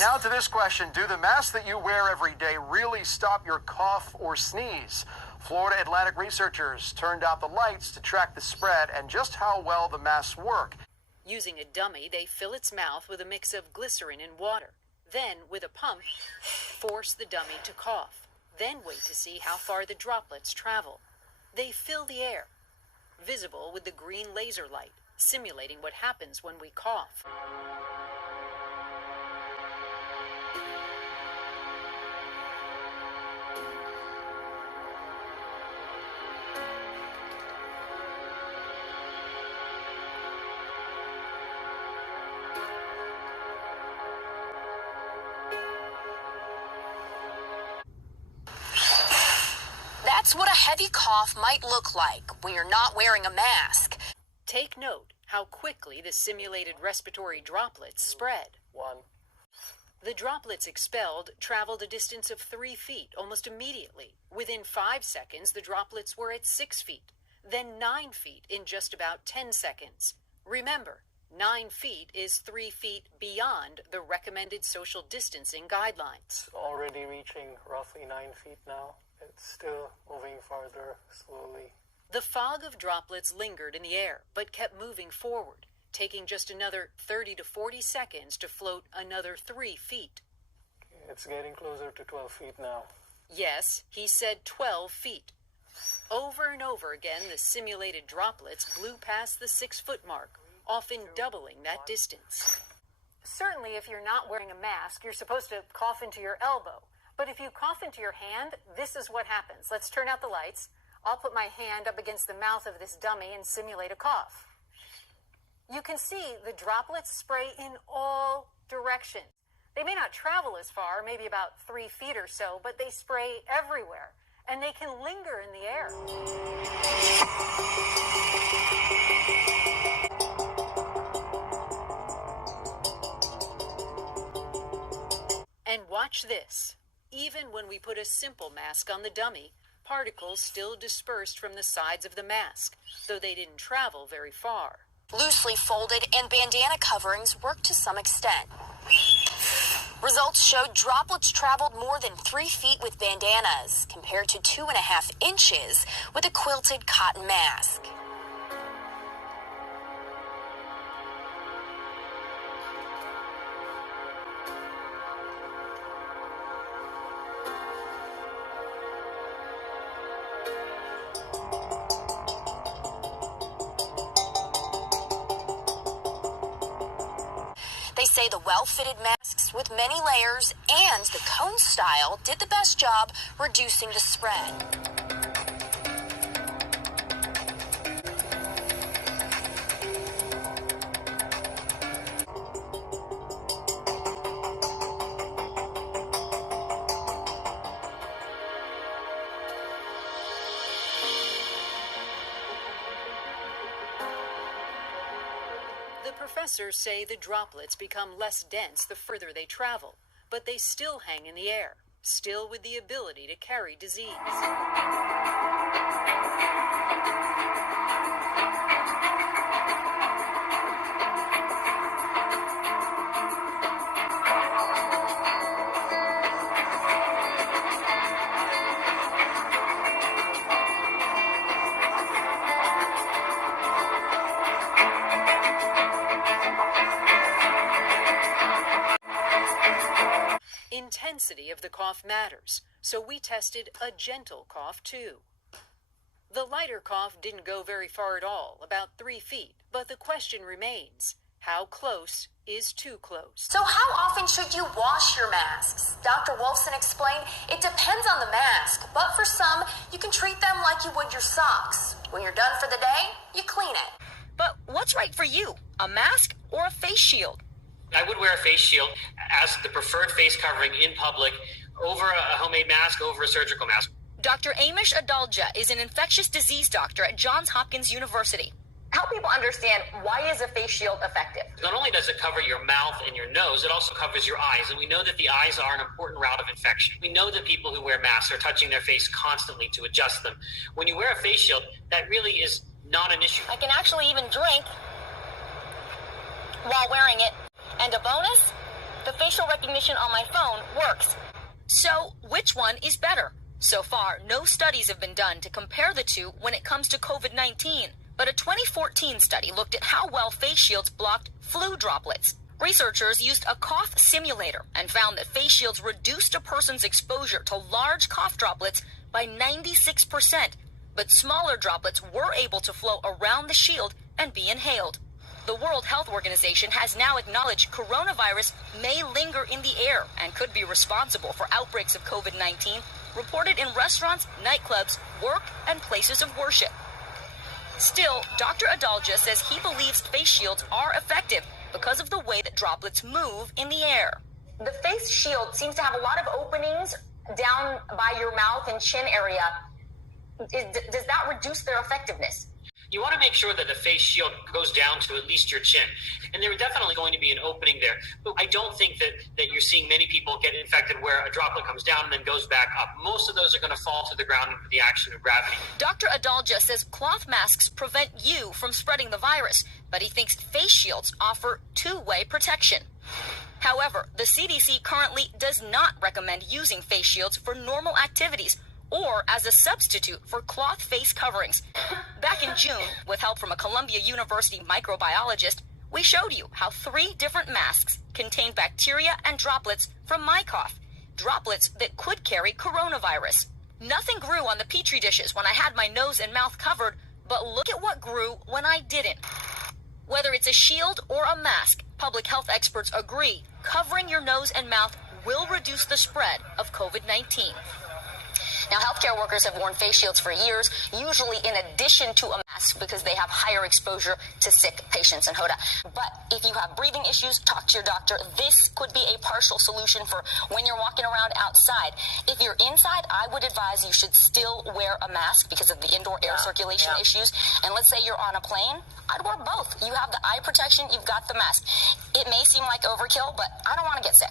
now to this question. Do the masks that you wear every day really stop your cough or sneeze? Florida Atlantic researchers turned out the lights to track the spread and just how well the masks work. Using a dummy, they fill its mouth with a mix of glycerin and water. Then, with a pump, force the dummy to cough. Then wait to see how far the droplets travel. They fill the air, visible with the green laser light, simulating what happens when we cough. That's what a heavy cough might look like when you're not wearing a mask. Take note how quickly the simulated respiratory droplets spread. 1. The droplets expelled traveled a distance of 3 feet almost immediately. Within 5 seconds, the droplets were at 6 feet, then 9 feet in just about 10 seconds. Remember, 9 feet is 3 feet beyond the recommended social distancing guidelines. Already reaching roughly 9 feet now. It's still moving farther slowly. The fog of droplets lingered in the air, but kept moving forward, taking just another 30 to 40 seconds to float another 3 feet. It's getting closer to 12 feet now. Yes, he said 12 feet. Over and over again, the simulated droplets blew past the 6-foot mark, often doubling that distance. Certainly, if you're not wearing a mask, you're supposed to cough into your elbow. But if you cough into your hand, this is what happens. Let's turn out the lights. I'll put my hand up against the mouth of this dummy and simulate a cough. You can see the droplets spray in all directions. They may not travel as far, maybe about 3 feet or so, but they spray everywhere, and they can linger in the air. And watch this. Even when we put a simple mask on the dummy, particles still dispersed from the sides of the mask, though they didn't travel very far. Loosely folded and bandana coverings work to some extent. Results showed droplets traveled more than 3 feet with bandanas, compared to 2.5 inches with a quilted cotton mask. They say the well-fitted masks with many layers and the cone style did the best job reducing the spread. Professors say the droplets become less dense the further they travel, but they still hang in the air, still with the ability to carry disease. Intensity of the cough matters, so we tested a gentle cough too. The lighter cough didn't go very far at all, about 3 feet, but the question remains, how close is too close? So how often should you wash your masks? Dr. Wolfson explained it depends on the mask, but for some, you can treat them like you would your socks. When you're done for the day, you clean it. But what's right for you, a mask or a face shield? I would wear a face shield as the preferred face covering in public over a homemade mask, over a surgical mask. Dr. Amish Adalja is an infectious disease doctor at Johns Hopkins University. Help people understand, why is a face shield effective? Not only does it cover your mouth and your nose, it also covers your eyes. And we know that the eyes are an important route of infection. We know that people who wear masks are touching their face constantly to adjust them. When you wear a face shield, that really is not an issue. I can actually even drink while wearing it. And a bonus, The facial recognition on my phone works. So, which one is better? So far, no studies have been done to compare the two when it comes to COVID-19. But a 2014 study looked at how well face shields blocked flu droplets. Researchers used a cough simulator and found that face shields reduced a person's exposure to large cough droplets by 96%, but smaller droplets were able to flow around the shield and be inhaled. The World Health Organization has now acknowledged coronavirus may linger in the air and could be responsible for outbreaks of COVID-19 reported in restaurants, nightclubs, work, and places of worship. Still, Dr. Adalja says he believes face shields are effective because of the way that droplets move in the air. The face shield seems to have a lot of openings down by your mouth and chin area. Does that reduce their effectiveness? You want to make sure that the face shield goes down to at least your chin. And there are definitely going to be an opening there. But I don't think that you're seeing many people get infected where a droplet comes down and then goes back up. Most of those are going to fall to the ground under the action of gravity. Dr. Adalja says cloth masks prevent you from spreading the virus, but he thinks face shields offer two-way protection. However, the CDC currently does not recommend using face shields for normal activities or as a substitute for cloth face coverings. Back in June, with help from a Columbia University microbiologist, we showed you how 3 different masks contain bacteria and droplets from my cough, droplets that could carry coronavirus. Nothing grew on the Petri dishes when I had my nose and mouth covered, but look at what grew when I didn't. Whether it's a shield or a mask, public health experts agree covering your nose and mouth will reduce the spread of COVID-19. Now, healthcare workers have worn face shields for years, usually in addition to a mask because they have higher exposure to sick patients in Hoda. But if you have breathing issues, talk to your doctor. This could be a partial solution for when you're walking around outside. If you're inside, I would advise you should still wear a mask because of the indoor air circulation issues. And let's say you're on a plane, I'd wear both. You have the eye protection, you've got the mask. It may seem like overkill, but I don't want to get sick.